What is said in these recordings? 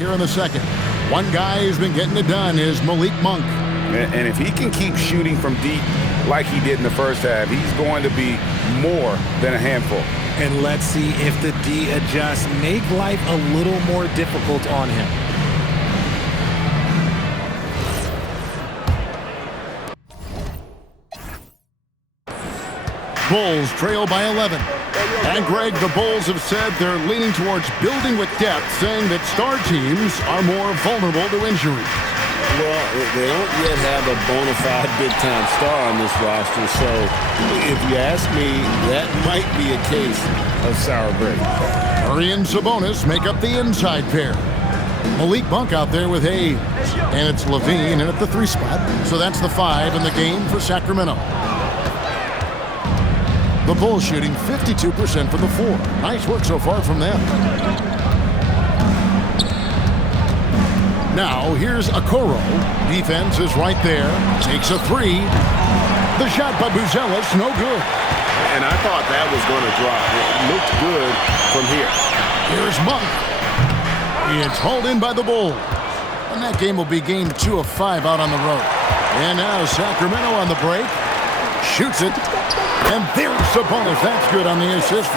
here in the second. One guy who's been getting it done is Malik Monk. And if he can keep shooting from deep like he did in the first half, he's going to be more than a handful. And let's see if the D adjusts, make life a little more difficult on him. Bulls trail by 11. And Greg, the Bulls have said they're leaning towards building with depth, saying that star teams are more vulnerable to injuries. Well, they don't yet have a bona fide big-time star on this roster, so if you ask me, that might be a case of sour grapes. Murray and Sabonis make up the inside pair. Malik Monk out there with Hayes. And it's Levine in at the 3 spot. So that's the 5 in the game for Sacramento. The Bulls shooting 52% from the 4. Nice work so far from them. Now here's Okoro. Defense is right there. Takes a 3. The shot by Buzelis, no good. And I thought that was going to drop. It looked good from here. Here's Monk. It's hauled in by the Bulls. And that game will be game 2 of 5 out on the road. And now Sacramento on the break. Shoots it. And there's Sabonis. That's good on the assist.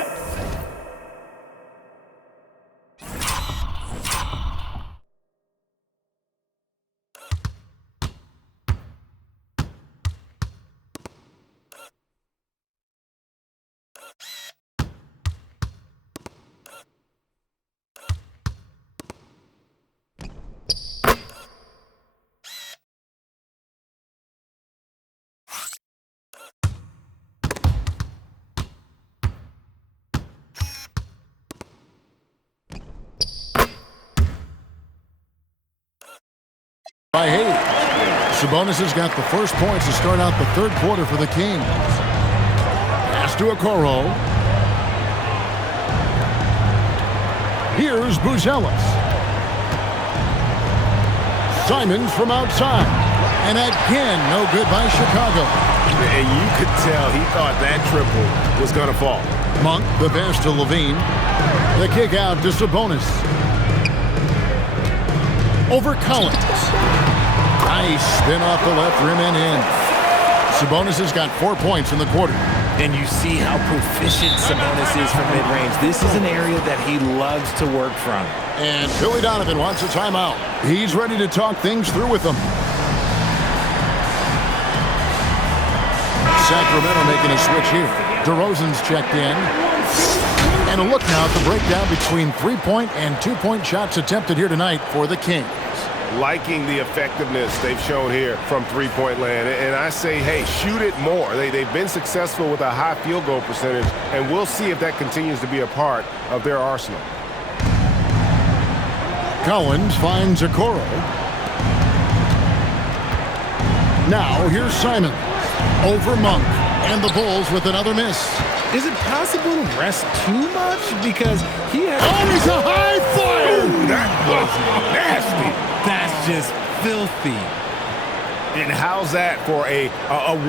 By Hayes. Sabonis has got the first points to start out the third quarter for the Kings. Pass to Okoro. Here's Buzelis. Simons from outside. And again, no good by Chicago. And you could tell he thought that triple was going to fall. Monk, the pass to Levine. The kick out to Sabonis. Over Collins. Nice spin off the left rim and in. Sabonis has got 4 points in the quarter. And you see how proficient Sabonis is from mid-range. This is an area that he loves to work from. And Billy Donovan wants a timeout. He's ready to talk things through with them. Sacramento making a switch here. DeRozan's checked in. And a look now at the breakdown between 3-point and 2-point shots attempted here tonight for the Kings. Liking the effectiveness they've shown here from three-point land. And I say, hey, shoot it more. They've been successful with a high field goal percentage, and we'll see if that continues to be a part of their arsenal. Collins finds Okoro. Now here's Simon. Over Monk. And the Bulls with another miss. Is it possible to rest too much? Because he has... Oh, he's a high flyer! That was nasty. That's just filthy. And how's that for a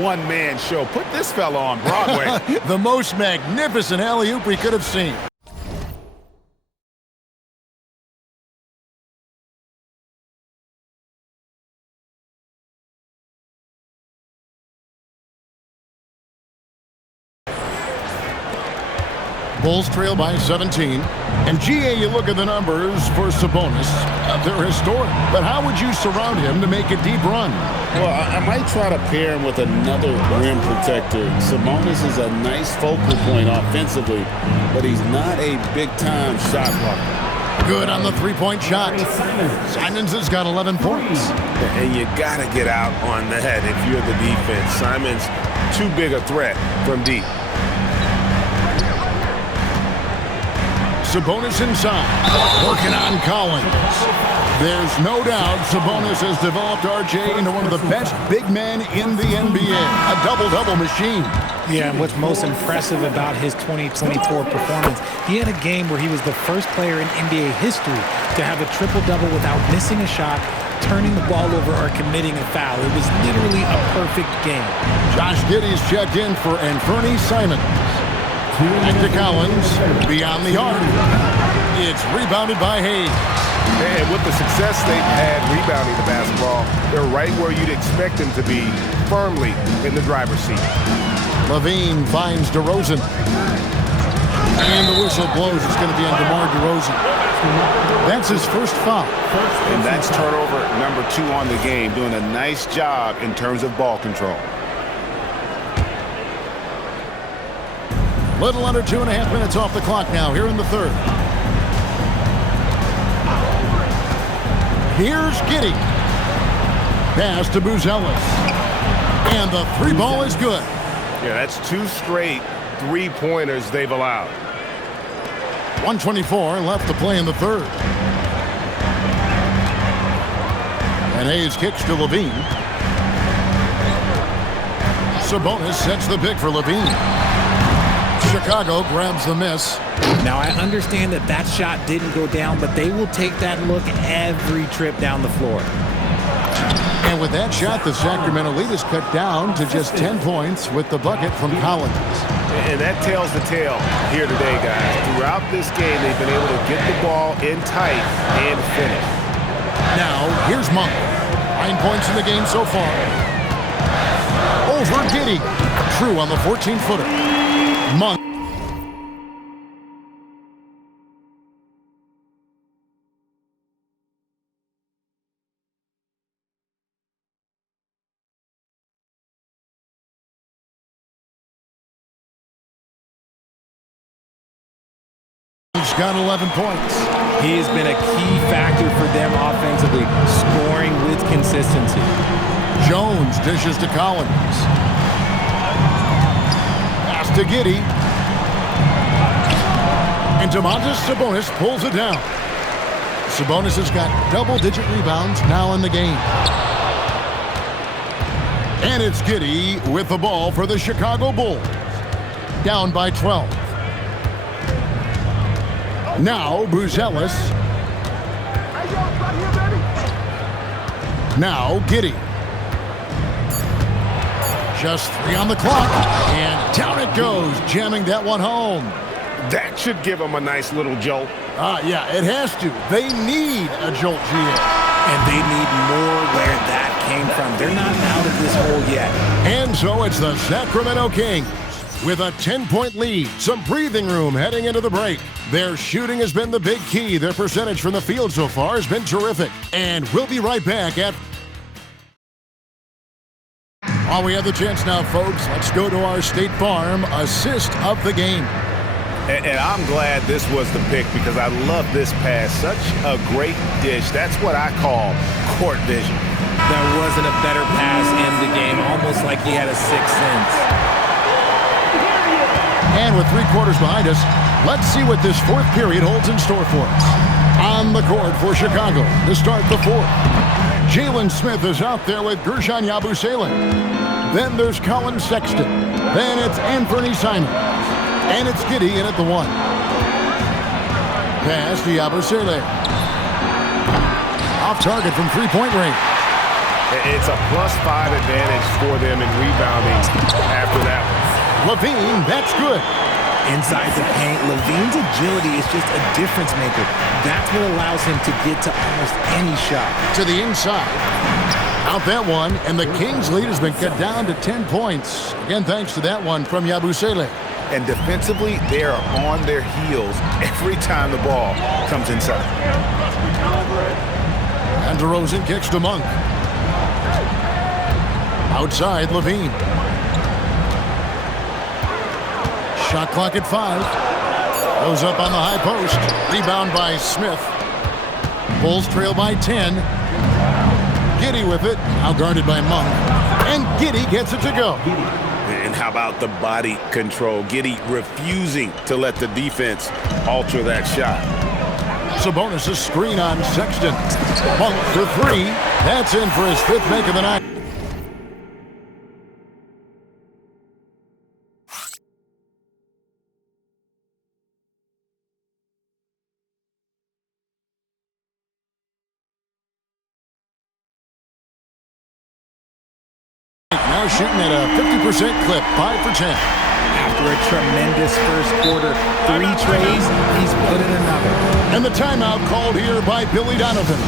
one-man show? Put this fella on Broadway. The most magnificent alley-oop we could have seen. Bulls trail by 17. And GA, you look at the numbers for Sabonis. They're historic. But how would you surround him to make a deep run? Well, I might try to pair him with another rim protector. Sabonis is a nice focal point offensively, but he's not a big-time shot blocker. Good on the three-point shot. Simons has got 11 points. And you got to get out on that if you're the defense. Simons, too big a threat from deep. Sabonis inside, working on Collins. There's no doubt Sabonis has developed RJ into one of the best big men in the NBA. A double-double machine. Yeah, and what's most impressive about his 2024 performance, he had a game where he was the first player in NBA history to have a triple-double without missing a shot, turning the ball over, or committing a foul. It was literally a perfect game. Josh Giddey's checked in for Anthony Simons. Back to Collins, beyond the arc. It's rebounded by Hayes. And with the success they've had rebounding the basketball, they're right where you'd expect them to be, firmly in the driver's seat. Levine finds DeRozan. And the whistle blows. It's going to be on DeMar DeRozan. That's his first foul. And that's turnover number 2 on the game, doing a nice job in terms of ball control. Little under 2.5 minutes off the clock now here in the third. Here's Giddey. Pass to Buzelis. And the three ball is good. Yeah, that's 2 straight three-pointers they've allowed. 1:24 left to play in the third. And Hayes kicks to Levine. Sabonis sets the pick for Levine. Chicago grabs the miss. Now, I understand that that shot didn't go down, but they will take that look every trip down the floor. And with that shot, the Sacramento lead is cut down to just 10 points with the bucket from Collins. And that tells the tale here today, guys. Throughout this game, they've been able to get the ball in tight and finish. Now, here's Monk. 9 points in the game so far. Over Giddey. True on the 14-footer. Monk. He's got 11 points. He has been a key factor for them offensively, scoring with consistency. Jones dishes to Collins. Pass to Giddey. And Domantas Sabonis pulls it down. Sabonis has got double-digit rebounds now in the game. And it's Giddey with the ball for the Chicago Bulls. Down by 12. Now Buzelis. Now Giddey. Just 3 on the clock. And down it goes, jamming that one home. That should give them a nice little jolt. Yeah, it has to. They need a jolt, GM. And they need more where that came from. They're not out of this hole yet. And so it's the Sacramento Kings with a 10-point lead. Some breathing room heading into the break. Their shooting has been the big key. Their percentage from the field so far has been terrific. And we'll be right back at... While we have the chance now, folks, let's go to our State Farm assist of the game. And I'm glad this was the pick because I love this pass. Such a great dish. That's what I call court vision. There wasn't a better pass in the game, almost like he had a sixth sense. And with 3 quarters behind us, let's see what this fourth period holds in store for us. On the court for Chicago to start the fourth. Jalen Smith is out there with Guerschon Yabusele. Then there's Colin Sexton. Then it's Anthony Simons. And it's Giddey in at the 1. Pass to Yabusele. Off target from 3-point range. It's a +5 advantage for them in rebounding after that one. Levine, that's good. Inside the paint, Levine's agility is just a difference maker. That's what allows him to get to almost any shot. To the inside. Out that one, and the Kings' lead has been cut down to 10 points. Again, thanks to that one from Yabusele. And defensively, they are on their heels every time the ball comes inside. And DeRozan kicks to Monk. Outside, Levine. Shot clock at 5. Goes up on the high post. Rebound by Smith. Bulls trail by 10. Giddey with it. Now guarded by Monk. And Giddey gets it to go. And how about the body control? Giddey refusing to let the defense alter that shot. Sabonis' screen on Sexton. Monk for 3. That's in for his 5th make of the night. Now shooting at a 50% clip, 5 for 10. After a tremendous first quarter, 3 trays, he's put in another. And the timeout called here by Billy Donovan.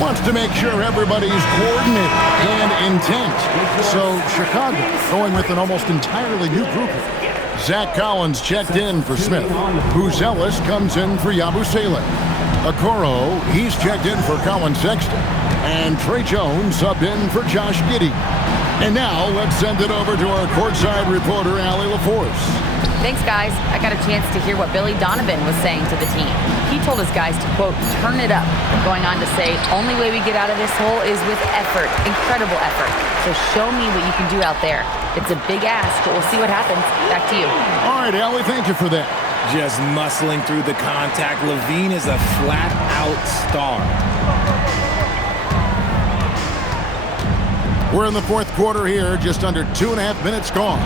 Wants to make sure everybody's coordinated and intent. So Chicago going with an almost entirely new group. Zach Collins checked in for Smith. Buzelis comes in for Yabusele. Okoro, he's checked in for Colin Sexton. And Trey Jones subbed in for Josh Giddey. And now let's send it over to our courtside reporter, Allie LaForce. Thanks, guys. I got a chance to hear what Billy Donovan was saying to the team. He told his guys to, quote, turn it up, going on to say, only way we get out of this hole is with effort, incredible effort. So show me what you can do out there. It's a big ask, but we'll see what happens. Back to you. All right, Allie, thank you for that. Just muscling through the contact. LaVine is a flat-out star. We're in the fourth quarter here, just under 2.5 minutes gone.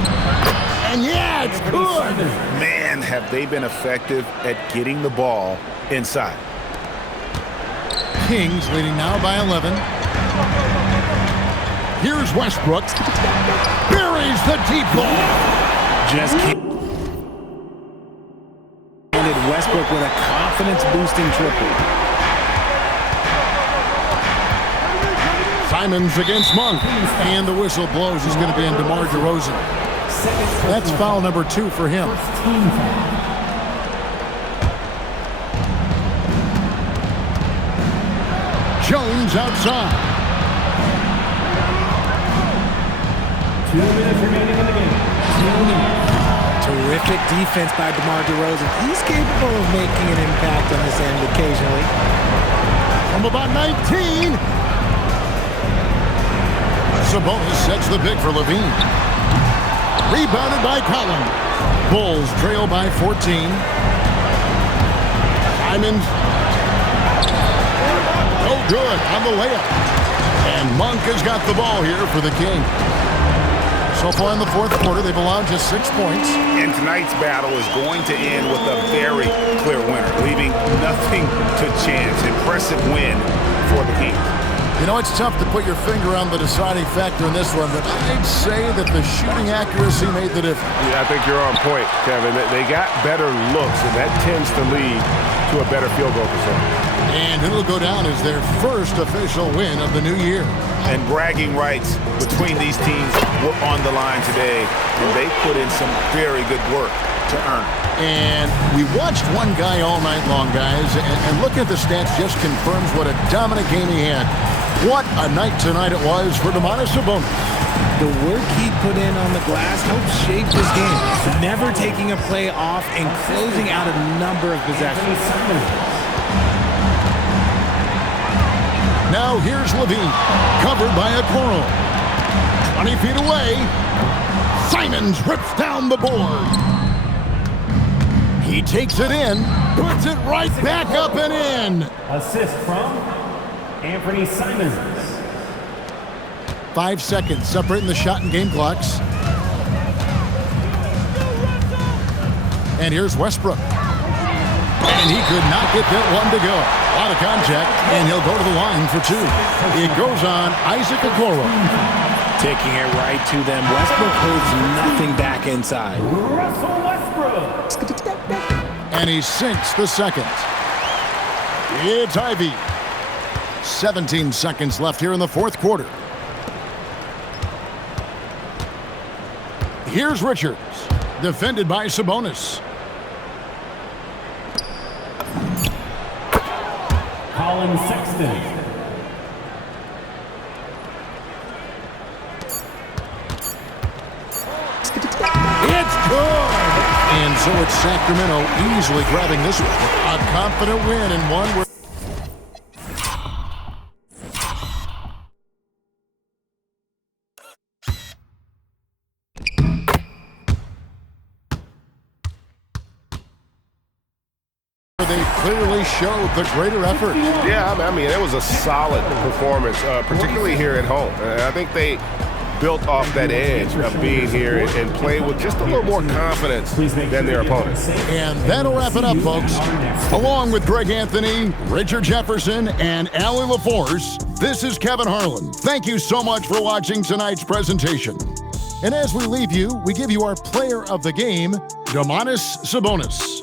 And yeah, it's good. Man, have they been effective at getting the ball inside. Kings leading now by 11. Here's Westbrook. Buries the deep ball. Just keep. And Westbrook with a confidence-boosting triple. Simons against Monk. And the whistle blows. He's going to be in DeMar DeRozan. That's foul number 2 for him. Jones outside. 2 minutes remaining in the game. Terrific defense by DeMar DeRozan. He's capable of making an impact on this end occasionally. From about 19. Sabonis sets the pick for LaVine. Rebounded by Collins. Bulls trail by 14. Simons. Oh, good on the layup. And Monk has got the ball here for the Kings. So far in the fourth quarter, they've allowed just 6 points. And tonight's battle is going to end with a very clear winner, leaving nothing to chance. Impressive win for the Kings. You know, it's tough to put your finger on the deciding factor in this one, but I'd say that the shooting accuracy made the difference. Yeah, I think you're on point, Kevin. They got better looks, and that tends to lead to a better field goal percentage. And it'll go down as their first official win of the new year. And bragging rights between these teams were on the line today, and they put in some very good work to earn it. And we watched one guy all night long, guys, and looking at the stats just confirms what a dominant game he had. What a night tonight it was for Domantas Sabonis. The work he put in on the glass helped shape his game, never taking a play off and closing out a number of possessions. Now here's LaVine, covered by Okoro. 20 feet away, Simons rips down the board. He takes it in, puts it right back up and in. Assist from Anthony Simons. 5 seconds separating the shot and game clocks. And here's Westbrook. And he could not get that one to go. A lot of contact, and he'll go to the line for 2. It goes on Isaac Okoro. Taking it right to them. Westbrook holds nothing back inside. Russell Westbrook. And he sinks the second. It's Ivy. 17 seconds left here in the fourth quarter. Here's Richards, defended by Sabonis. Colin Sexton. It's good! And so it's Sacramento easily grabbing this one. A confident win and one where they clearly showed the greater effort. Yeah, I mean, it was a solid performance, particularly here at home. I think they built off that edge of being here and played with just a little more confidence than their opponents. And that'll wrap it up, folks. Along with Greg Anthony, Richard Jefferson, and Allie LaForce, this is Kevin Harlan. Thank you so much for watching tonight's presentation. And as we leave you, we give you our player of the game, Domantas Sabonis.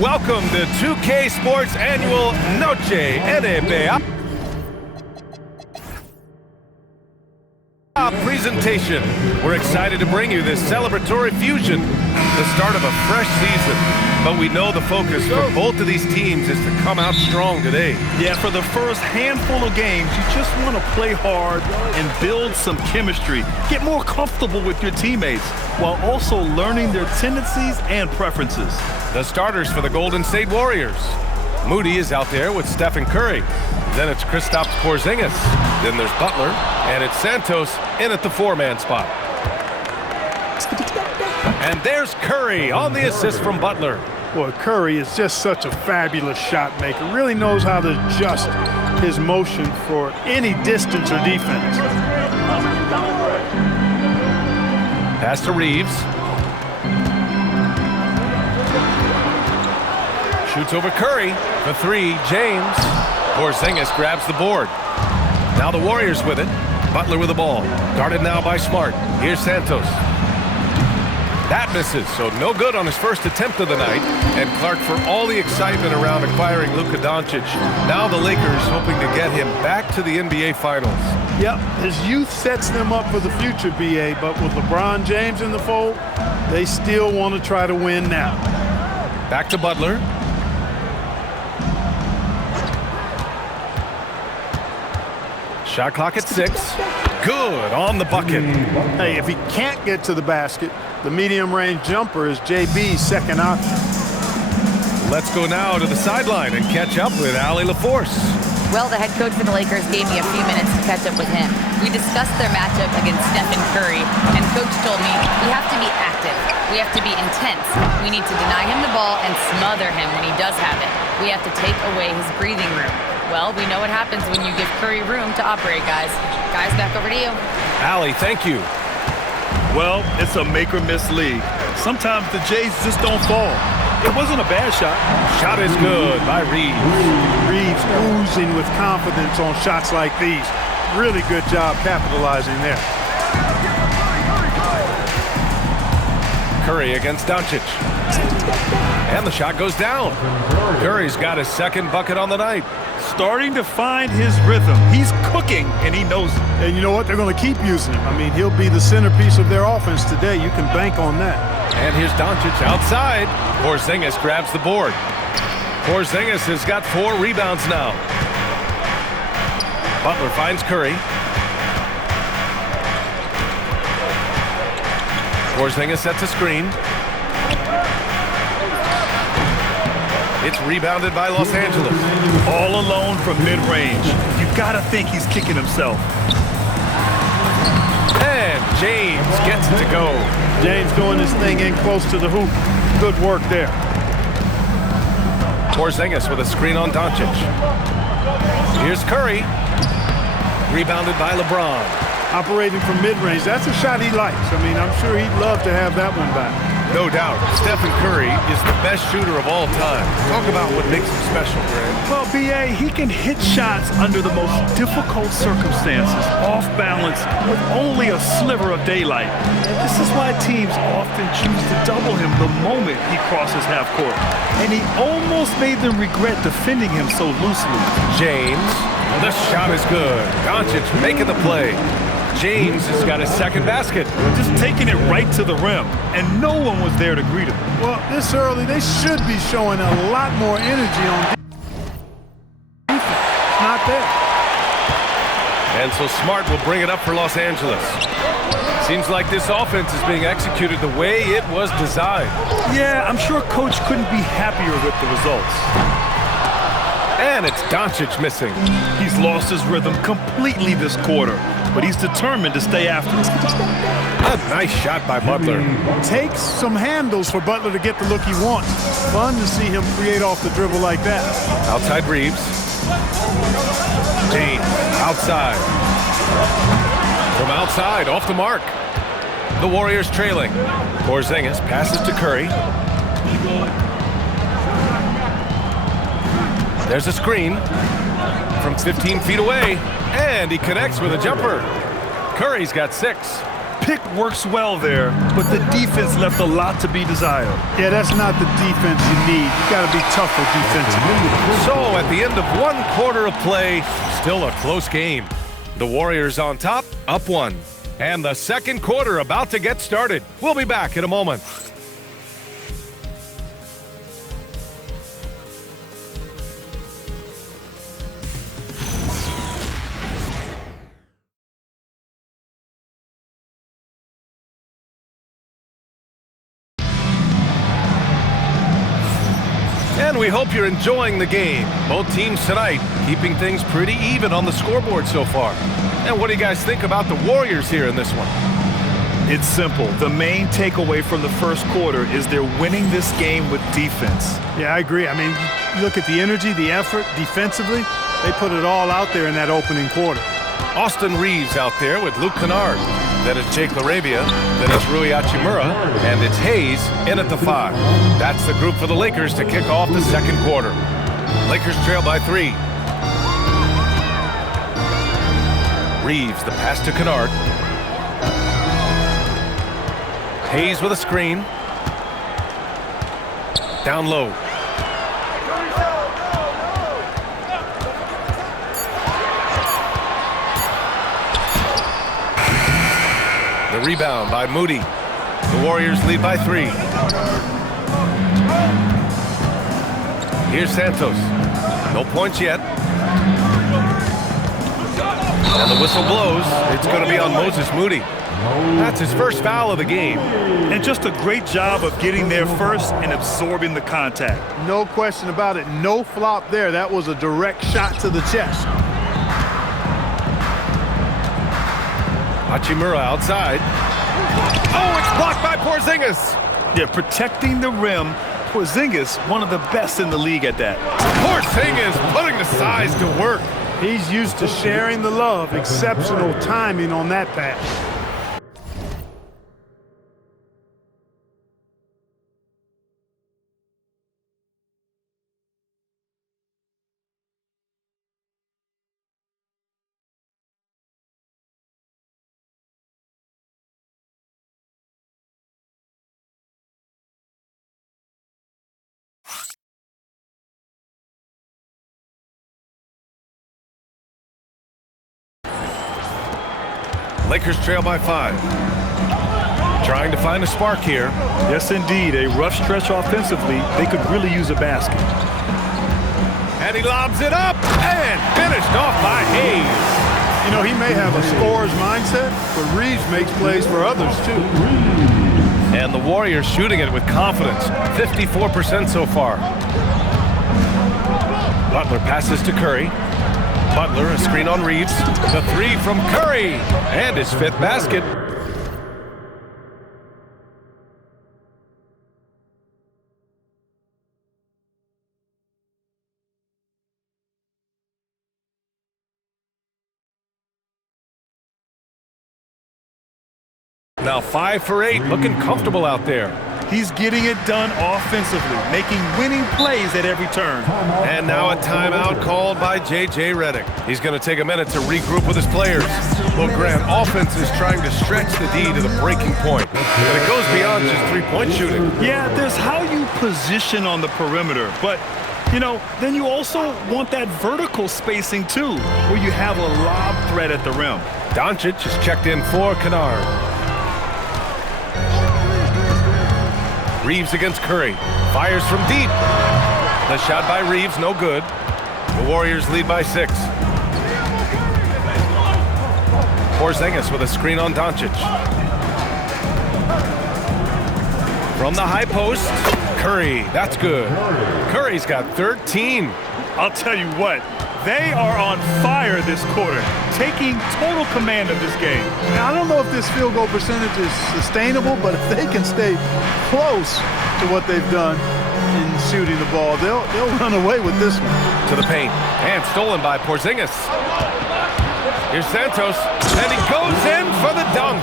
Welcome to 2K Sports Annual Noche NBA presentation. We're excited to bring you this celebratory fusion, the start of a fresh season. But we know the focus for both of these teams is to come out strong today. Yeah, for the first handful of games, you just want to play hard and build some chemistry. Get more comfortable with your teammates while also learning their tendencies and preferences. The starters for the Golden State Warriors. Moody is out there with Stephen Curry. Then it's Kristaps Porzingis. Then there's Butler. And it's Santos in at the four-man spot. And there's Curry on the assist from Butler. Boy, Curry is just such a fabulous shot maker. Really knows how to adjust his motion for any distance or defense. Pass to Reeves. Shoots over Curry. For three, James. Porzingis grabs the board. Now the Warriors with it. Butler with the ball. Guarded now by Smart. Here's Santos. That misses, so no good on his first attempt of the night. And Clark, for all the excitement around acquiring Luka Doncic, now the Lakers hoping to get him back to the NBA Finals. Yep, his youth sets them up for the future, B.A., but with LeBron James in the fold, they still want to try to win now. Back to Butler. Shot clock at 6. Good on the bucket. Hey, if he can't get to the basket, the medium-range jumper is JB's second option. Let's go now to the sideline and catch up with Allie LaForce. Well, the head coach for the Lakers gave me a few minutes to catch up with him. We discussed their matchup against Stephen Curry, and Coach told me we have to be active. We have to be intense. We need to deny him the ball and smother him when he does have it. We have to take away his breathing room. Well, we know what happens when you give Curry room to operate, guys. Guys, back over to you. Allie, thank you. Well, it's a make-or-miss league. Sometimes the Jays just don't fall. It wasn't a bad shot. Shot is good by Reeves. Reeves oozing with confidence on shots like these. Really good job capitalizing there. Curry against Doncic. And the shot goes down. Curry's got his second bucket on the night. Starting to find his rhythm. He's cooking, and he knows it. And you know what? They're going to keep using him. I mean, he'll be the centerpiece of their offense today. You can bank on that. And here's Doncic outside. Porzingis grabs the board. Porzingis has got 4 rebounds now. Butler finds Curry. Porzingis sets a screen. It's rebounded by Los Angeles. All alone from mid-range. You gotta think he's kicking himself. And James gets it to go. James doing his thing in close to the hoop. Good work there. Porzingis with a screen on Doncic. Here's Curry. Rebounded by LeBron. Operating from mid-range. That's a shot he likes. I mean, I'm sure he'd love to have that one back. No doubt. Stephen Curry is the best shooter of all time. Talk about what makes him special, Grant. Well, B.A., he can hit shots under the most difficult circumstances, off balance, with only a sliver of daylight. This is why teams often choose to double him the moment he crosses half court. And he almost made them regret defending him so loosely. James, the shot is good. Doncic making the play. James has got his second basket. Just taking it right to the rim, and no one was there to greet him. Well, this early, they should be showing a lot more energy on defense. Not there. And so Smart will bring it up for Los Angeles. Seems like this offense is being executed the way it was designed. Yeah, I'm sure Coach couldn't be happier with the results. And it's Doncic missing. He's lost his rhythm completely this quarter, but he's determined to stay after it. A nice shot by Butler. Takes some handles for Butler to get the look he wants. Fun to see him create off the dribble like that. Outside Reeves. James, outside. From outside, off the mark. The Warriors trailing. Porzingis passes to Curry. There's a screen from 15 feet away, and he connects with a jumper. Curry's got 6. pick works well there, but the defense left a lot to be desired. Yeah, that's not the defense you need. You got to be tougher defensively. So at the end of 1 quarter of play, still a close game. The Warriors on top, up 1. And the second quarter about to get started. We'll be back in a moment. And we hope you're enjoying the game. Both teams tonight keeping things pretty even on the scoreboard so far. And what do you guys think about the Warriors here in this one? It's simple. The main takeaway from the first quarter is they're winning this game with defense. Yeah, I agree. I mean, you look at the energy, the effort defensively, they put it all out there in that opening quarter. Austin Reeves out there with Luke Kennard. Then it's Jake LaRavia. Then it's Rui Hachimura. And it's Hayes in at the 5. That's the group for the Lakers to kick off the second quarter. Lakers trail by 3. Reeves, the pass to Kennard. Hayes with a screen. Down low. The rebound by Moody. The Warriors lead by 3. Here's Santos. No points yet. And the whistle blows. It's going to be on Moses Moody. That's his first foul of the game. And just a great job of getting there first and absorbing the contact. No question about it. No flop there. That was a direct shot to the chest. Hachimura outside. Oh, it's blocked by Porzingis. Yeah, protecting the rim. Porzingis, one of the best in the league at that. Porzingis putting the size to work. He's used to sharing the love. Exceptional timing on that pass. Lakers trail by 5. Trying to find a spark here. Yes, indeed. A rough stretch offensively. They could really use a basket. And he lobs it up and finished off by Hayes. You know, he may have a scorer's mindset, but Reeves makes plays for others, too. And the Warriors shooting it with confidence. 54% so far. Butler passes to Curry. Butler, a screen on Reeves. The 3 from Curry. And his 5th basket. Now 5 for 8, looking comfortable out there. He's getting it done offensively, making winning plays at every turn. And now a timeout called by J.J. Redick. He's going to take a minute to regroup with his players. Well, Grant, offense is trying to stretch the D to the breaking point. And it goes beyond just three-point shooting. Yeah, there's how you position on the perimeter. But, you know, then you also want that vertical spacing, too, where you have a lob threat at the rim. Doncic is checked in for Kennard. Reeves against Curry. Fires from deep. The shot by Reeves, no good. The Warriors lead by 6. Porzingis with a screen on Doncic. From the high post, Curry. That's good. Curry's got 13. I'll tell you what, they are on fire this quarter, taking total command of this game. Now, I don't know if this field goal percentage is sustainable, but if they can stay close to what they've done in shooting the ball, they'll run away with this one. To the paint, and stolen by Porzingis. Here's Santos, and he goes in for the dunk.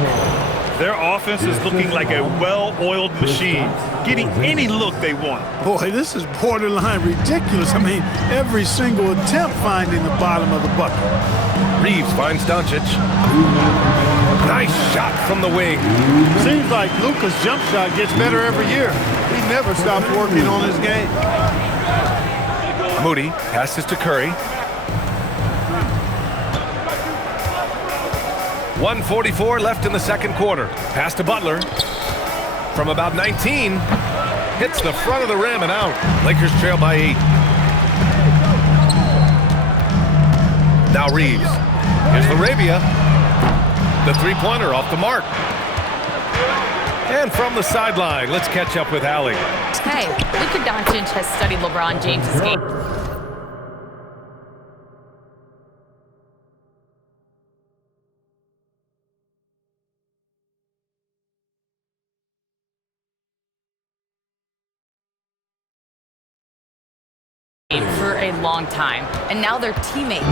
Their offense is looking like a well-oiled machine, getting any look they want. Boy, this is borderline ridiculous. I mean, every single attempt finding the bottom of the bucket. Reeves finds Doncic. Nice shot from the wing. Seems like Luka's jump shot gets better every year. He never stops working on his game. Moody passes to Curry. 1:44 left in the second quarter. Pass to Butler. From about 19. Hits the front of the rim and out. Lakers trail by 8. Now Reeves. Here's Arabia. The three-pointer off the mark. And from the sideline, let's catch up with Allie. Hey, Luka Doncic has studied LeBron James' game. For a long time, and now they're teammates.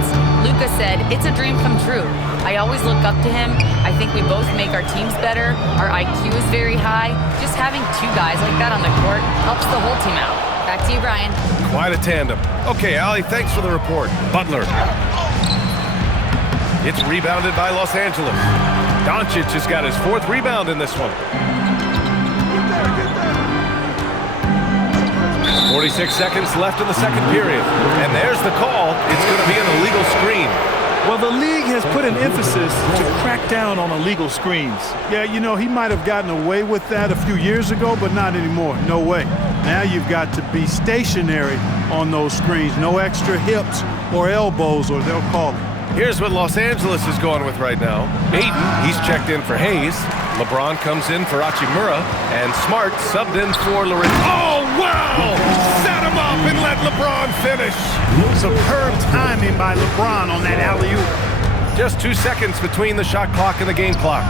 Luka said, "It's a dream come true. I always look up to him. I think we both make our teams better. Our IQ is very high. Just having two guys like that on the court helps the whole team out." Back to you, Brian. Quite a tandem. Okay, Allie, thanks for the report. Butler. It's rebounded by Los Angeles. Doncic has got his 4th rebound in this one. 46 seconds left in the second period. And there's the call. It's going to be an illegal screen. Well, the league has put an emphasis to crack down on illegal screens. Yeah, you know, he might have gotten away with that a few years ago, but not anymore. No way. Now you've got to be stationary on those screens. No extra hips or elbows, or they'll call it. Here's what Los Angeles is going with right now. Ayton, he's checked in for Hayes. LeBron comes in for Hachimura. And Smart subbed in for Lorenzo. Oh, wow! Set him up and let LeBron finish. Superb timing by LeBron on that alley-oop. Just 2 seconds between the shot clock and the game clock.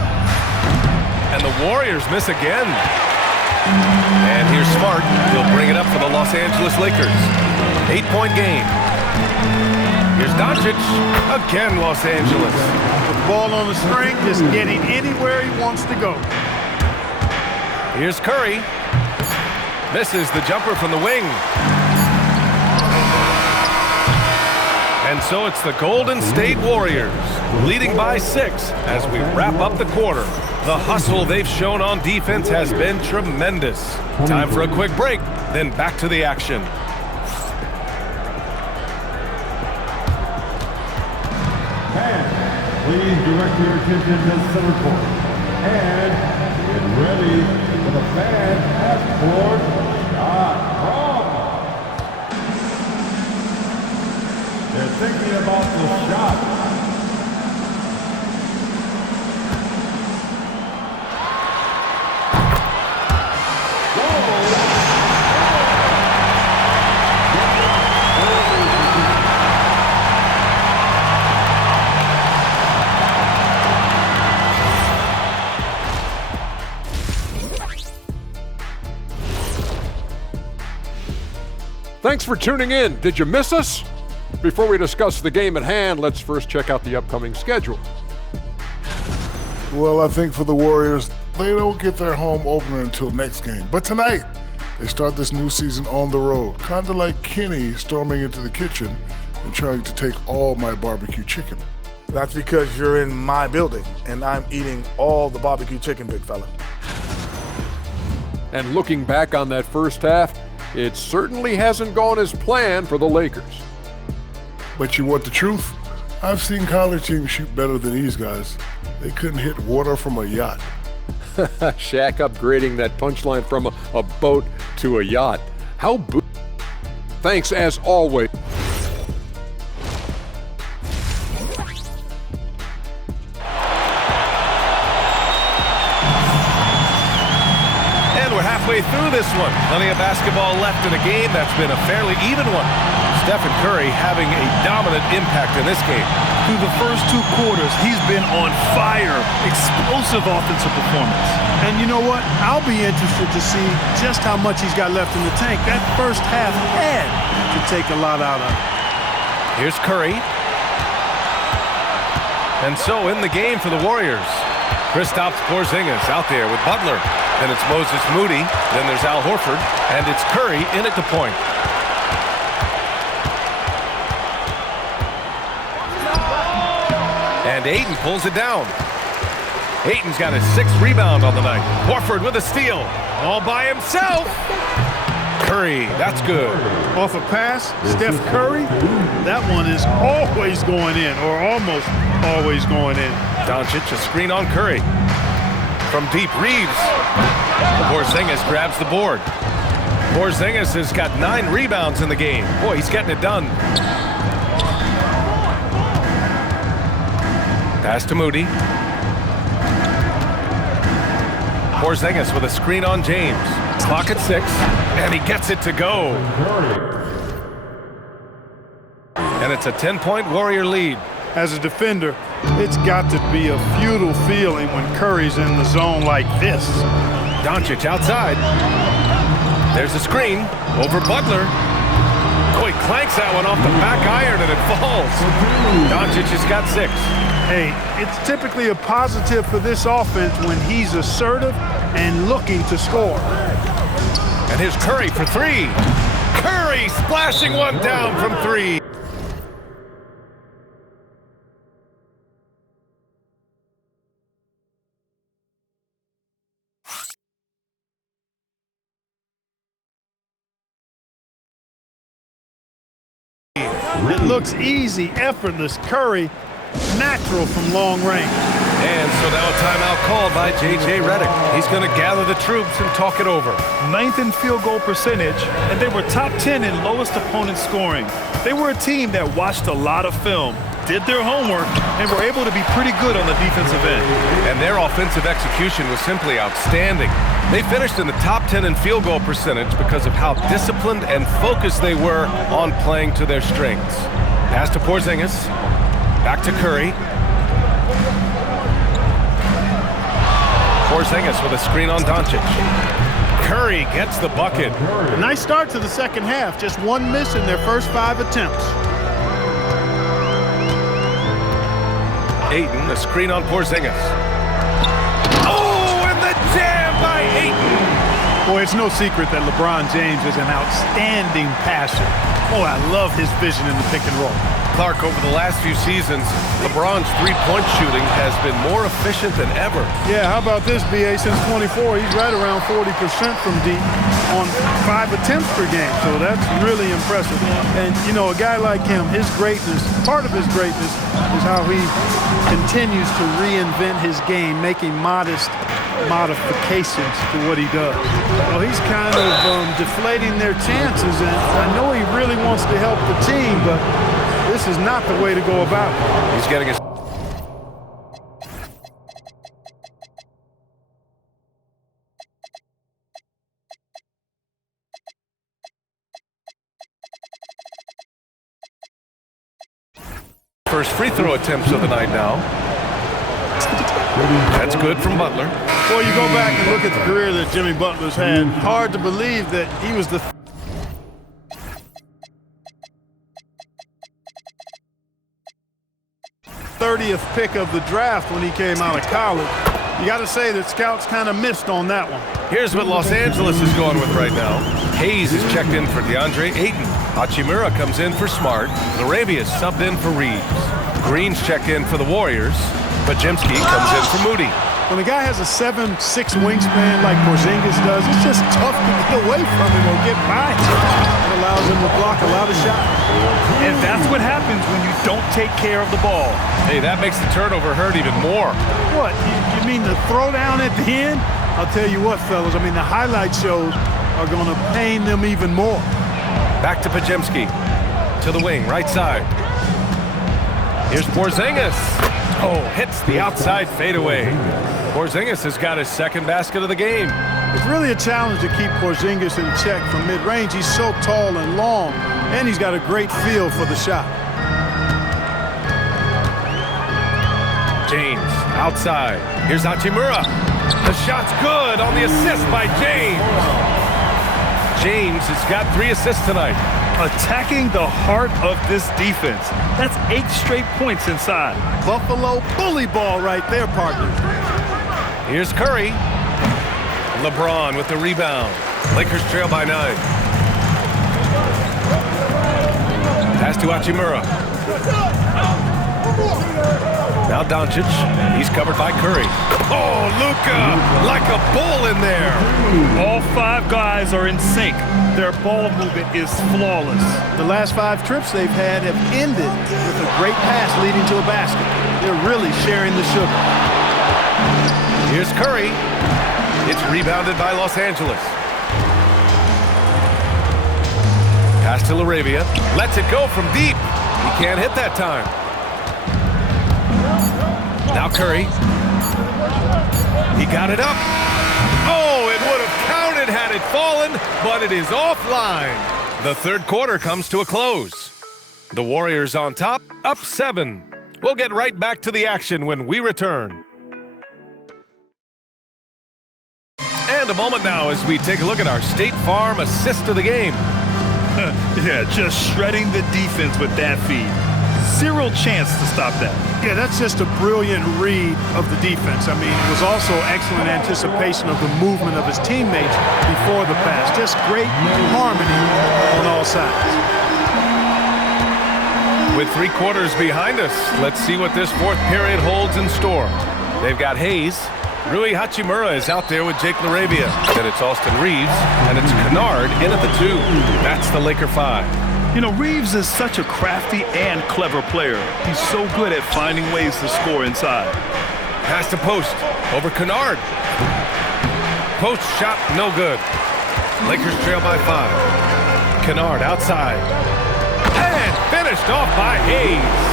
And the Warriors miss again. And here's Smart. He'll bring it up for the Los Angeles Lakers. 8-point game. Here's Doncic. Again, Los Angeles. With the ball on the string, just getting anywhere he wants to go. Here's Curry. Misses the jumper from the wing. And so it's the Golden State Warriors leading by 6 as we wrap up the quarter. The hustle they've shown on defense has been tremendous. Time for a quick break, then back to the action. Please direct your attention to center court. And get ready for the fan half-court shot clock. They're thinking about the shot. Thanks for tuning in. Did you miss us? Before we discuss the game at hand, let's first check out the upcoming schedule. Well, I think for the Warriors, they don't get their home opener until next game. But tonight, they start this new season on the road, kind of like Kenny storming into the kitchen and trying to take all my barbecue chicken. That's because you're in my building, and I'm eating all the barbecue chicken, big fella. And looking back on that first half, it certainly hasn't gone as planned for the Lakers. But you want the truth? I've seen college teams shoot better than these guys. They couldn't hit water from a yacht. Shaq upgrading that punchline from a boat to a yacht. How Thanks as always. Halfway through this one. Plenty of basketball left in a game that's been a fairly even one. Stephen Curry having a dominant impact in this game. Through the first 2 quarters, he's been on fire. Explosive offensive performance. And you know what? I'll be interested to see just how much he's got left in the tank. That first half had to take a lot out of it. Here's Curry. And so in the game for the Warriors, Kristaps Porzingis out there with Butler. Then it's Moses Moody. Then there's Al Horford. And it's Curry in at the point. And Ayton pulls it down. Ayton's got his 6th rebound on the night. Horford with a steal. All by himself. Curry, that's good. Off a pass, Steph Curry, that one is always going in, or almost always going in. Doncic, a screen on Curry. From deep, Reeves. Porzingis grabs the board. Porzingis has got 9 rebounds in the game. Boy, he's getting it done. Pass to Moody. Porzingis with a screen on James. Clock at 6, and he gets it to go. And it's a 10-point Warrior lead. As a defender, it's got to be a futile feeling when Curry's in the zone like this. Doncic outside. There's a screen over Butler. Oh, he clanks that one off the back iron, and it falls. Doncic has got 6. Hey, it's typically a positive for this offense when he's assertive and looking to score. And here's Curry for 3. Curry splashing one down from 3. It looks easy, effortless. Curry, natural from long range. And so now a timeout called by J.J. Redick. He's going to gather the troops and talk it over. 9th in field goal percentage, and they were top 10 in lowest opponent scoring. They were a team that watched a lot of film, did their homework, and were able to be pretty good on the defensive end. And their offensive execution was simply outstanding. They finished in the top 10 in field goal percentage because of how disciplined and focused they were on playing to their strengths. Pass to Porzingis. Back to Curry. Porzingis with a screen on Doncic. Curry gets the bucket. A nice start to the second half. Just 1 miss in their first 5 attempts. Ayton, the screen on Porzingis. Oh, and the jam by Ayton. Boy, it's no secret that LeBron James is an outstanding passer. Oh, I love his vision in the pick and roll. Clark, over the last few seasons, LeBron's three-point shooting has been more efficient than ever. Yeah, how about this, B.A.? Since 24, he's right around 40% from deep on 5 attempts per game. So that's really impressive. And, you know, a guy like him, his greatness, part of his greatness is how he continues to reinvent his game, making modest modifications to what he does. Well, he's kind of deflating their chances, and I know he really wants to help the team, but this is not the way to go about it. He's getting his... first free throw attempts of the night now. That's good from Butler. Boy, you go back and look at the career that Jimmy Butler's had. Hard to believe that he was the 30th pick of the draft when he came out of college. You got to say that scouts kind of missed on that one. Here's what Los Angeles is going with right now. Hayes is checked in for DeAndre Ayton. Hachimura comes in for Smart. Larabia's subbed in for Reeves. Green's checked in for the Warriors. Podziemski comes in for Moody. When a guy has a 7'6" wingspan like Porzingis does, it's just tough to get away from him or get by him. It allows him to block a lot of shots. And that's what happens when you don't take care of the ball. Hey, that makes the turnover hurt even more. What, you mean the throwdown at the end? I'll tell you what, fellas, I mean, the highlight shows are going to pain them even more. Back to Podziemski. To the wing, right side. Here's Porzingis. Oh, hits the outside fadeaway. Porzingis has got his second basket of the game. It's really a challenge to keep Porzingis in check from mid-range. He's so tall and long, and he's got a great feel for the shot. James, outside. Here's Hachimura. The shot's good on the assist by James. James has got 3 assists tonight. Attacking the heart of this defense. That's 8 straight points inside. Buffalo bully ball right there, partner. Here's Curry. LeBron with the rebound. Lakers trail by 9. Pass to Hachimura. Now Doncic. He's covered by Curry. Oh, Luka, like a bull in there. All 5 guys are in sync. Their ball movement is flawless. The last 5 trips they've had have ended with a great pass leading to a basket. They're really sharing the sugar. Here's Curry. It's rebounded by Los Angeles. Pass to LaRavia. Lets it go from deep. He can't hit that time. Now Curry. He got it up. Oh, it would have counted had it fallen, but it is offline. The third quarter comes to a close. The Warriors on top, up 7. We'll get right back to the action when we return. And a moment now as we take a look at our State Farm assist of the game. Yeah, just shredding the defense with that feed. 0 chance to stop that. Yeah, that's just a brilliant read of the defense. I mean, it was also excellent anticipation of the movement of his teammates before the pass. Just great harmony on all sides. With 3 quarters behind us, let's see what this fourth period holds in store. They've got Hayes. Rui Hachimura is out there with Jake LaRavia. Then it's Austin Reeves, and it's Kennard in at the 2. That's the Laker 5. You know, Reeves is such a crafty and clever player. He's so good at finding ways to score inside. Pass to Post over Kennard. Post shot no good. Lakers trail by 5. Kennard outside. And finished off by Hayes.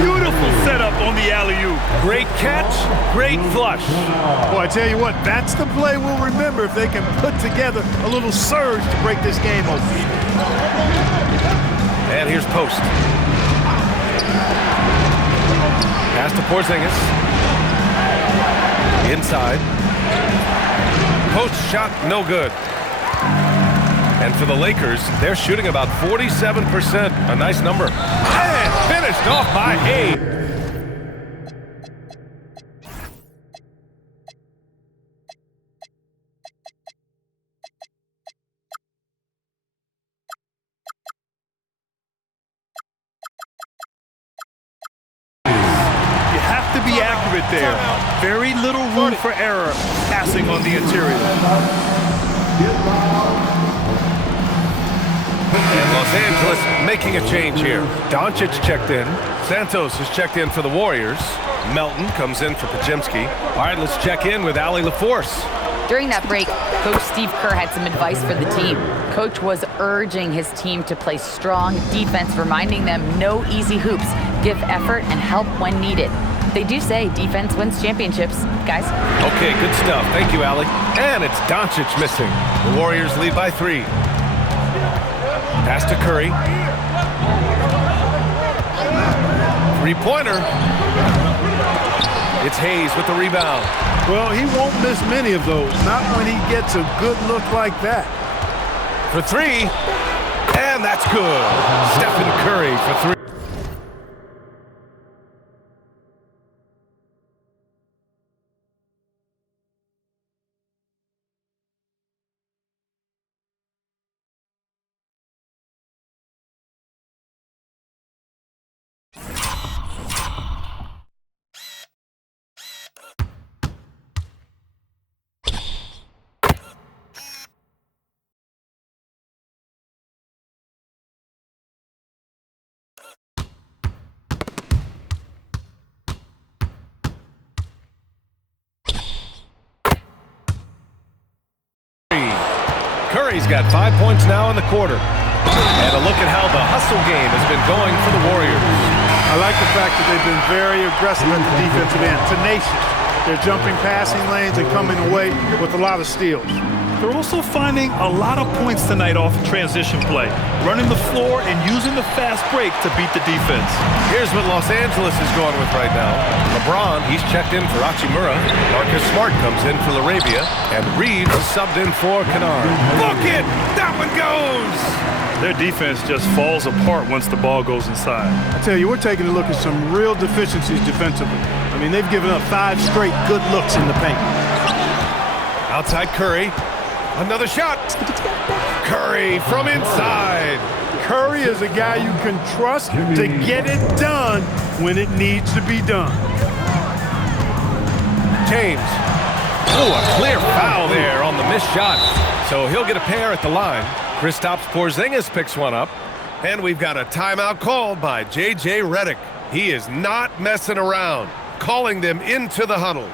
Beautiful setup on the alley-oop. Great catch, great flush. Boy, I tell you what, that's the play we'll remember if they can put together a little surge to break this game open. And here's Post. Pass to Porzingis. Inside. Post shot no good. And for the Lakers, they're shooting about 47%. A nice number. And finished off by Hayes. You have to be accurate there. Very little room for error passing on the interior. And Los Angeles making a change here. Doncic checked in. Santos has checked in for the Warriors. Melton comes in for Podziemski. All right, let's check in with Allie LaForce. During that break, Coach Steve Kerr had some advice for the team. Coach was urging his team to play strong defense, reminding them no easy hoops, give effort, and help when needed. They do say defense wins championships, guys. Okay, good stuff. Thank you, Allie. And it's Doncic missing. The Warriors lead by 3. Pass to Curry. 3-pointer. It's Hayes with the rebound. Well, he won't miss many of those, not when he gets a good look like that. For 3, and that's good. Stephen Curry for 3. Curry's got 5 points now in the quarter. And a look at how the hustle game has been going for the Warriors. I like the fact that they've been very aggressive at the defensive end, tenacious. They're jumping passing lanes and coming away with a lot of steals. They're also finding a lot of points tonight off transition play, running the floor and using the fast break to beat the defense. Here's what Los Angeles is going with right now. LeBron, he's checked in for Hachimura. Marcus Smart comes in for LaRavia. And Reeves is subbed in for Kennard. Look it! That one goes! Their defense just falls apart once the ball goes inside. I tell you, we're taking a look at some real deficiencies defensively. I mean, they've given up 5 straight good looks in the paint. Outside Curry. Another shot. Curry from inside. Curry is a guy you can trust to get it done when it needs to be done. James. Oh, a clear foul there on the missed shot. So he'll get a pair at the line. Kristaps Porzingis picks one up. And we've got a timeout called by J.J. Redick. He is not messing around, calling them into the huddle.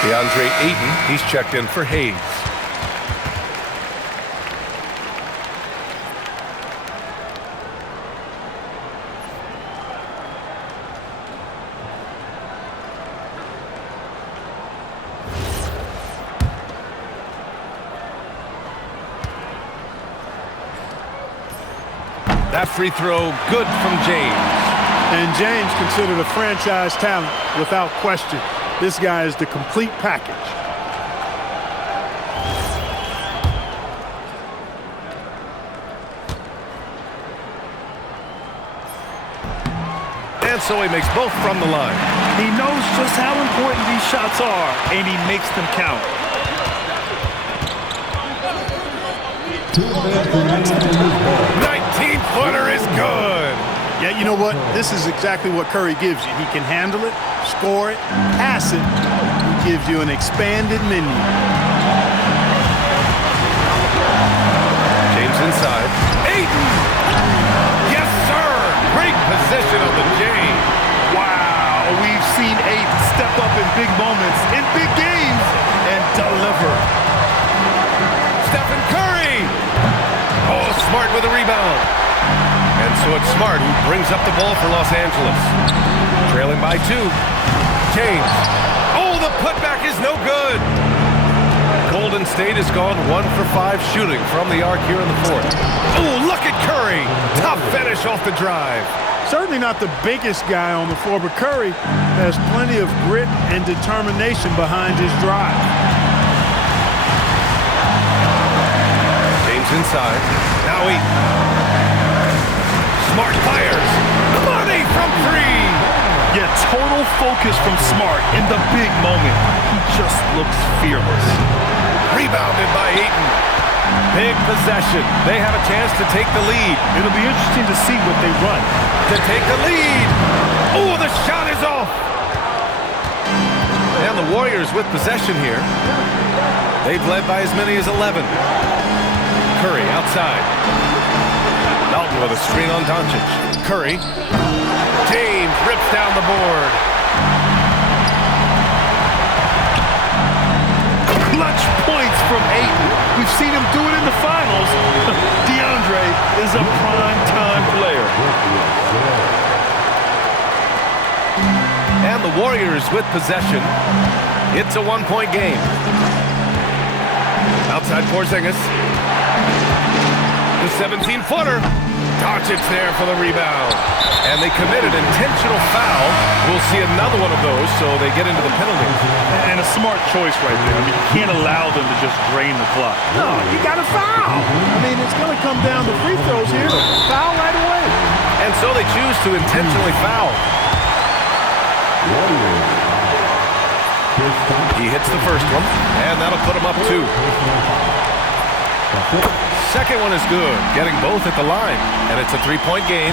DeAndre Ayton, he's checked in for Hayes. That free throw good from James. And James considered a franchise talent without question. This guy is the complete package. And so he makes both from the line. He knows just how important these shots are, and he makes them count. 19-footer is good. Yeah, you know what? This is exactly what Curry gives you. He can handle it, score it, pass it. He gives you an expanded menu. James inside. Ayton! Yes, sir! Great position on the James. Wow, we've seen Ayton step up in big moments, in big games, and deliver. Stephen Curry! Oh, Smart with a rebound. And so it's Smart who brings up the ball for Los Angeles. Trailing by 2. James. Oh, the putback is no good. Golden State has gone 1 for 5 shooting from the arc here in the 4th. Oh, look at Curry. Tough finish off the drive. Certainly not the biggest guy on the floor, but Curry has plenty of grit and determination behind his drive. James inside. Now Ayton. Smart fires. Money from 3. Yeah, total focus from Smart in the big moment. He just looks fearless. Rebounded by Ayton. Big possession. They have a chance to take the lead. It'll be interesting to see what they run. To take the lead. Oh, the shot is off. And the Warriors with possession here. They've led by as many as 11. Curry outside. Dalton with a screen on Doncic. Curry. James rips down the board. Clutch points from Ayton. We've seen him do it in the finals. DeAndre is a prime-time player. And the Warriors with possession. It's a 1-point game. Outside Porzingis. The 17-footer. Doncic there for the rebound. And they committed intentional foul. We'll see another one of those, so they get into the penalty. And a smart choice right there. I mean, you can't allow them to just drain the clock. No, you got to foul. I mean, it's going to come down to free throws here. Foul right away. And so they choose to intentionally foul. He hits the first one, and that'll put him up 2. Second one is good, getting both at the line, and it's a 3-point game.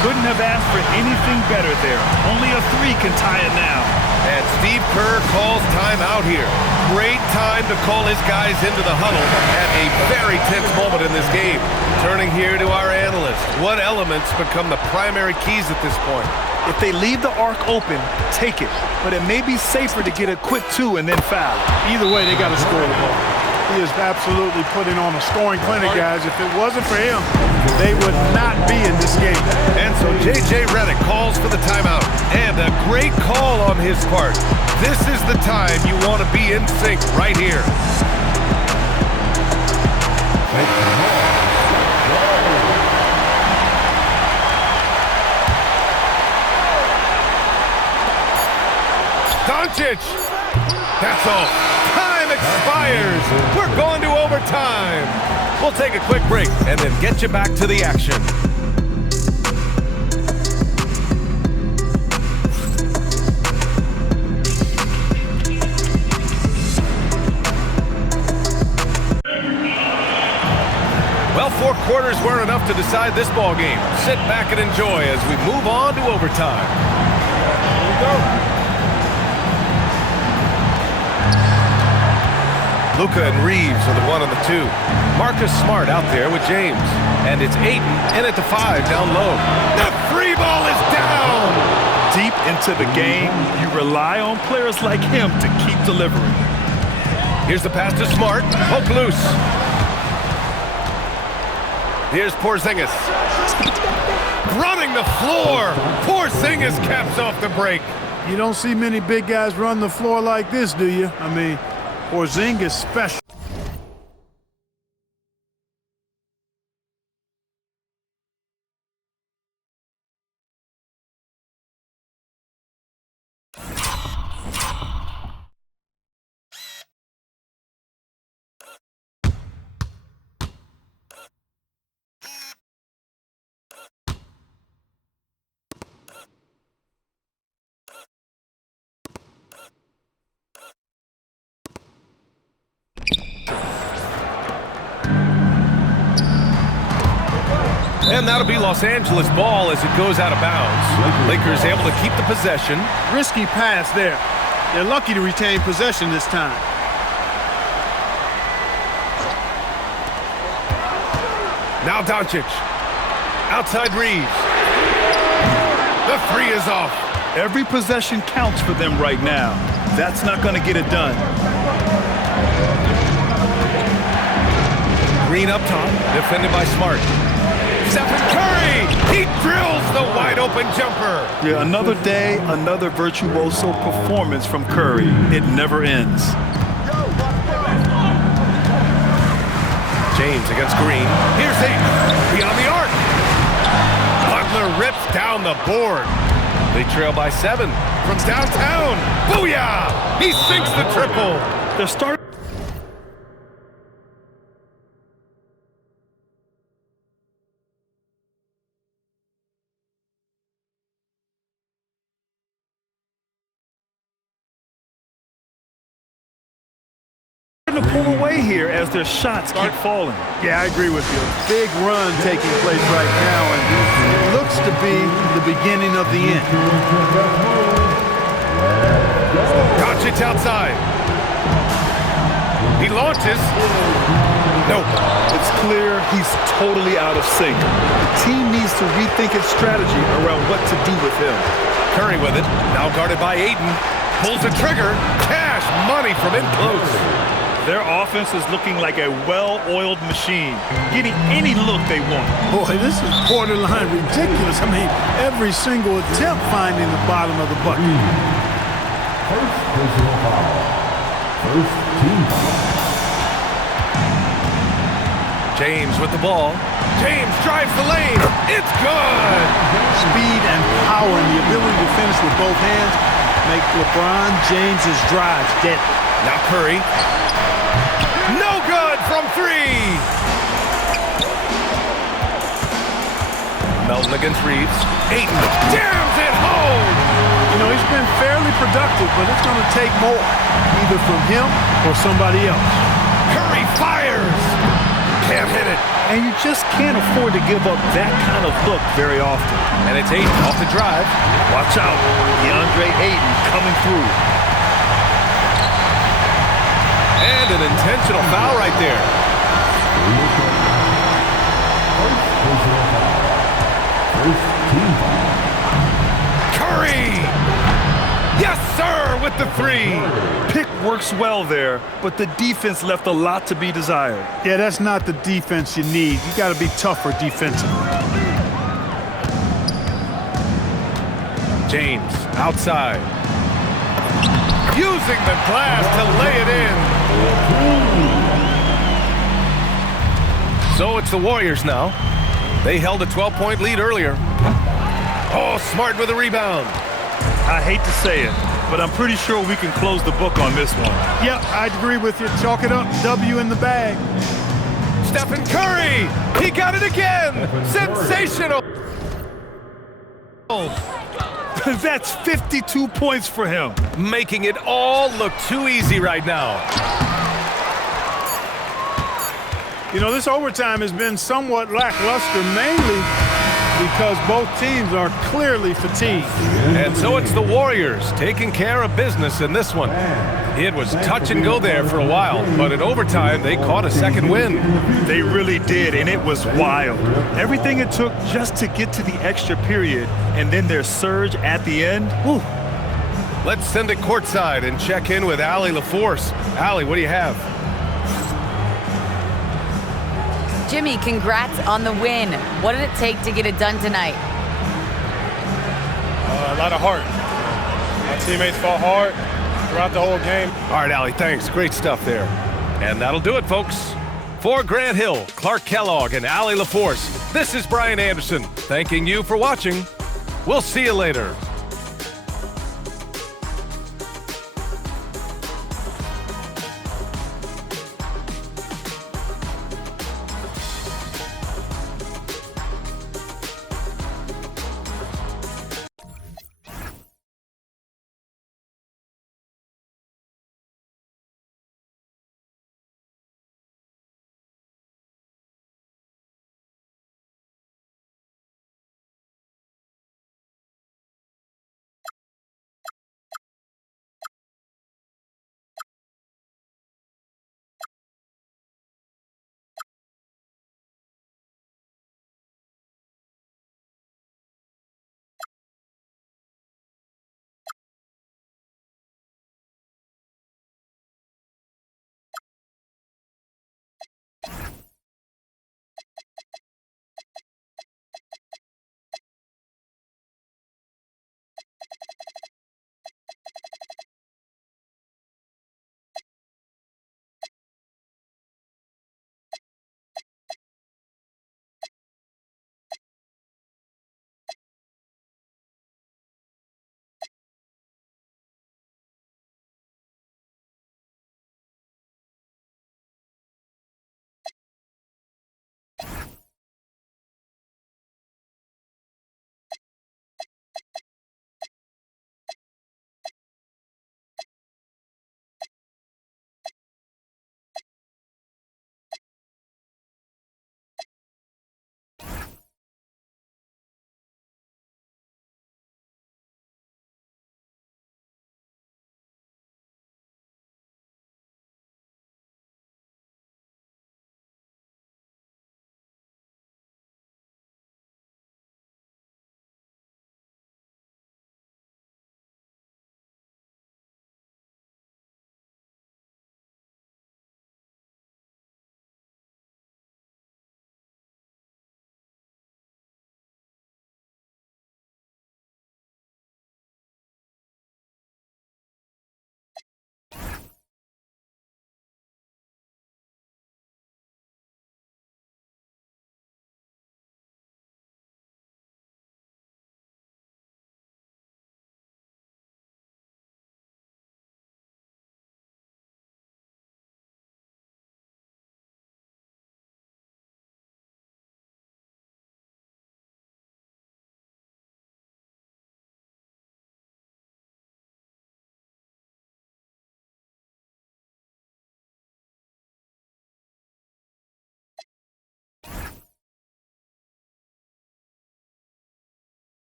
Couldn't have asked for anything better there. Only a 3 can tie it now. And Steve Kerr calls timeout here. Great time to call his guys into the huddle at a very tense moment in this game. Turning here to our analyst. What elements become the primary keys at this point? If they leave the arc open, take it. But it may be safer to get a quick 2 and then foul. Either way, they got to score the ball. He is absolutely putting on a scoring clinic, guys. If it wasn't for him, they would not be in this game. And so J.J. Redick calls for the timeout. And a great call on his part. This is the time you want to be in sync right here. Doncic! That's all. Time expires. We're going to overtime. We'll take a quick break and then get you back to the action. quarters weren't enough to decide this ball game. Sit back and enjoy as we move on to overtime. Here we go. Luka and Reeves are the 1 and the 2. Marcus Smart out there with James. And it's Ayton in at the 5 down low. The free ball is down! Deep into the game, you rely on players like him to keep delivering. Here's the pass to Smart. Poke loose. Here's Porzingis. Running the floor. Porzingis caps off the break. You don't see many big guys run the floor like this, do you? I mean, Porzingis special. And that'll be Los Angeles ball as it goes out of bounds. Lakers able to keep the possession. Risky pass there. They're lucky to retain possession this time. Now Doncic. Outside Reeves. The 3 is off. Every possession counts for them right now. That's not going to get it done. Green up top, defended by Smart. Stephen Curry, he drills the wide-open jumper. Yeah, another day, another virtuoso performance from Curry. It never ends. James against Green. Here's Ayton, beyond the arc. Butler rips down the board. They trail by 7 from downtown. Booyah! He sinks the triple. They're starting. To pull away here as their shots keep falling. Yeah, I agree with you. Big run taking place right now, and it looks to be the beginning of the end. Doncic outside. He launches. Nope. It's clear he's totally out of sync. The team needs to rethink its strategy around what to do with him. Curry with it. Now guarded by Ayton. Pulls the trigger. Cash money from in close. Their offense is looking like a well-oiled machine, getting any look they want. Boy, this is borderline ridiculous. I mean, every single attempt finding the bottom of the bucket. First personal foul. First team foul. James with the ball. James drives the lane. It's good. Speed and power and the ability to finish with both hands make LeBron James's drives deadly. Now Curry. No good from 3. Melton against Reeves. Ayton jams it home. You know, he's been fairly productive, but it's going to take more, either from him or somebody else. Curry fires. Can't hit it. And you just can't afford to give up that kind of look very often. And it's Ayton off the drive. Watch out. DeAndre Ayton coming through. And an intentional foul right there. Curry! Yes, sir, with the 3. Pick works well there, but the defense left a lot to be desired. Yeah, that's not the defense you need. You got to be tougher defensively. James outside. Using the glass to lay it in. So it's the Warriors now. They held a 12-point lead earlier. Oh, Smart with a rebound. I hate to say it, but I'm pretty sure we can close the book on this one. Yep, I'd agree with you. Chalk it up. W in the bag. Stephen Curry! He got it again! Sensational! That's 52 points for him. Making it all look too easy right now. You know, this overtime has been somewhat lackluster, mainly because both teams are clearly fatigued. And so it's the Warriors taking care of business in this one. It was touch and go there for a while, but in overtime, they caught a second win. They really did, and it was wild. Everything it took just to get to the extra period, and then their surge at the end. Whew. Let's send it courtside and check in with Allie LaForce. Allie, what do you have? Jimmy, congrats on the win. What did it take to get it done tonight? A lot of heart. My teammates fought hard throughout the whole game. All right, Allie, thanks. Great stuff there. And that'll do it, folks. For Grant Hill, Clark Kellogg, and Allie LaForce, this is Brian Anderson thanking you for watching. We'll see you later.